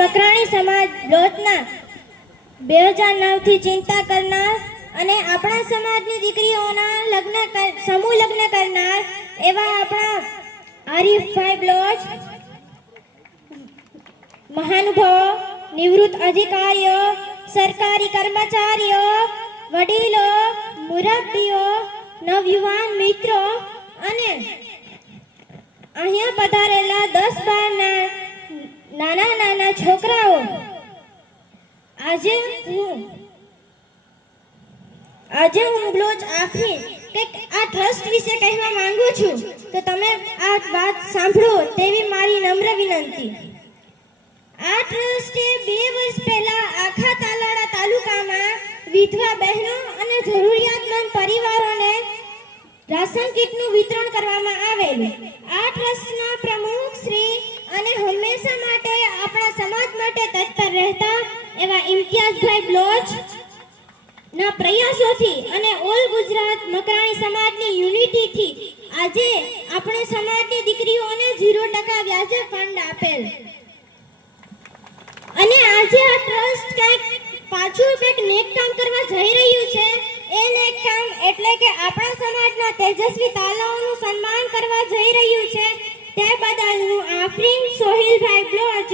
મકરાણી સમાજ બ્લોચના 2009 થી ચિંતા કરનાર અને આપણા સમાજની દીકરીઓના સમૂહ લગ્ન કરનાર એવા આપણા આરીફભાઈ બ્લોચ મહાનુભાવો, નિવૃત્ત અધિકારીઓ, સરકારી કર્મચારીઓ, વડીલો, મુરબ્બીઓ, નવયુવાન મિત્રો અને અહીંયા પધારેલા 10-12 નાના છોકરાઓ, આજે હું બ્લોચ આફરીન કંઈક આ ટ્રસ્ટ વિશે કહેવા માંગુ છું, તો તમે આ વાત સાંભળો તેવી મારી નમ્ર વિનંતી. આ ટ્રસ્ટે 2 વર્ષ પહેલા આખા તાલાળા તાલુકામાં વિધવા બહેનો અને જરૂરિયાતમંદ પરિવારોને રાશન કીટનું વિતરણ કરવામાં આવેલું. આ ટ્રસ્ટના પ્રમુખ શ્રી અને હંમેશા માટે આપણા સમાજ માટે તત્પર રહેતા એવા ઇમ્તિયાઝભાઈ બ્લોચ ના પ્રયાસોથી અને ઓલ ગુજરાત મકરાણી સમાજની યુનિટીથી આજે આપણે સમાજની દીકરીઓને 0% વ્યાજે ફંડ આપેલ અને આજે આ ટ્રસ્ટ પાછું નેક કામ કરવા જઈ રહ્યું છે. એ નેક કામ એટલે કે આપણા સમાજના તેજસ્વી તાલાઓનું સન્માન કરવા જઈ રહ્યું છે. તે બદલ હું આફરીન સોહિલભાઈ બ્લોચ